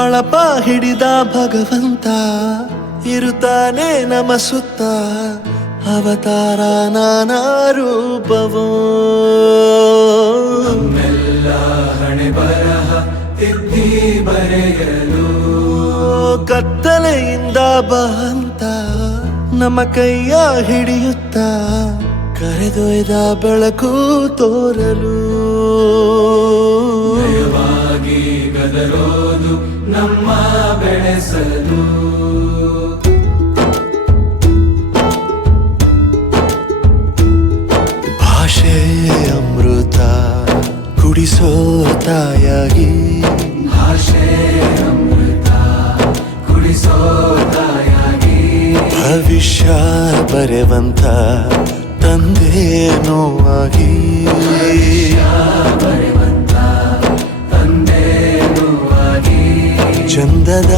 ಬಳಪ ಹಿಡಿದ ಭಗವಂತ ಇರುತ್ತಾನೆ ನಮ ಸುತ್ತ ಅವತಾರ ನಾನಾ ರೂಪವೋ ನಮ್ಮೆಲ್ಲ ಹಣೆ ಬರಹ ತಿದ್ದಿ ಬರೆಯಲು ಕತ್ತಲೆಯಿಂದ ಬಂತ ನಮ್ಮ ಕೈಯ ಹಿಡಿಯುತ್ತ ಕರೆದೊಯ್ದ ಬೆಳಕು ತೋರಲು ನಯವಾಗಿ ಗದರೋದು ನಮ್ಮ ಬೆಳೆಸಲು ಭಾಷೆ ಅಮೃತ ಕುಡಿಸೋ ತಾಯಾಗಿ ಭಾಷೆ ಅಮೃತ ಕುಡಿಸೋ ತಾಯಾಗಿ ಭವಿಷ್ಯ ಬರೆವಂತ ತಂದೇನೋ ಆಗಿ ಬರೆವಂತ ತಂದೇನೂ ಆಗಿ ಚಂದದ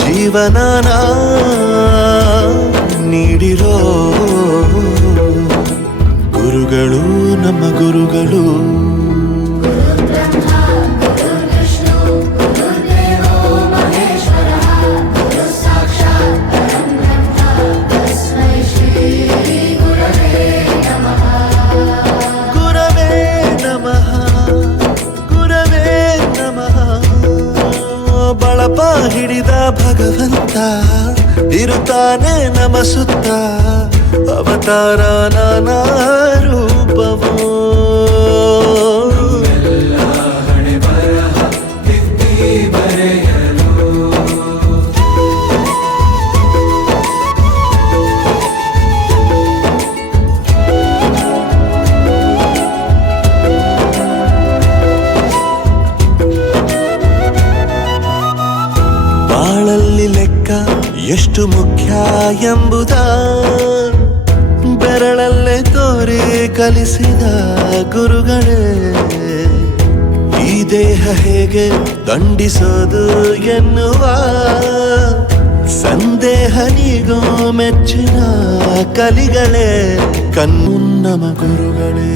ಜೀವನನ ನೀಡಿರೋ ಗುರುಗಳು ನಮ್ಮ ಗುರುಗಳು ಗುರವೇ ನಮಃ ಗುರವೇ ನಮಃ ಬಳಪ ಹಿಡಿದ ಭಗವಂತ ಇರುತ್ತಾನೆ ನಮ ಸುತ್ತ ಅವತಾರ ನಾನಾ ರೂಪವೋ ಎಲ್ಲ ಹಣೆ ಬರಹ ತಿದ್ದಿ ಬರೆಯಲು ಬಾಳಲ್ಲಿ ಲೆಕ್ಕ ಎಷ್ಟು ಮುಖ್ಯ ಎಂಬುದ ಬೆರಳಲ್ಲೇ ತೋರಿ ಕಲಿಸಿದ ಗುರುಗಳೇ ಈ ದೇಹ ಹೇಗೆ ದಂಡಿಸೋದು ಎನ್ನುವ ಸಂದೇಹ ನೀಗೋ ಮೆಚ್ಚಿನ ಕಲಿಗಳೇ ಕಣ್ಣು ನಮ ಗುರುಗಳೇ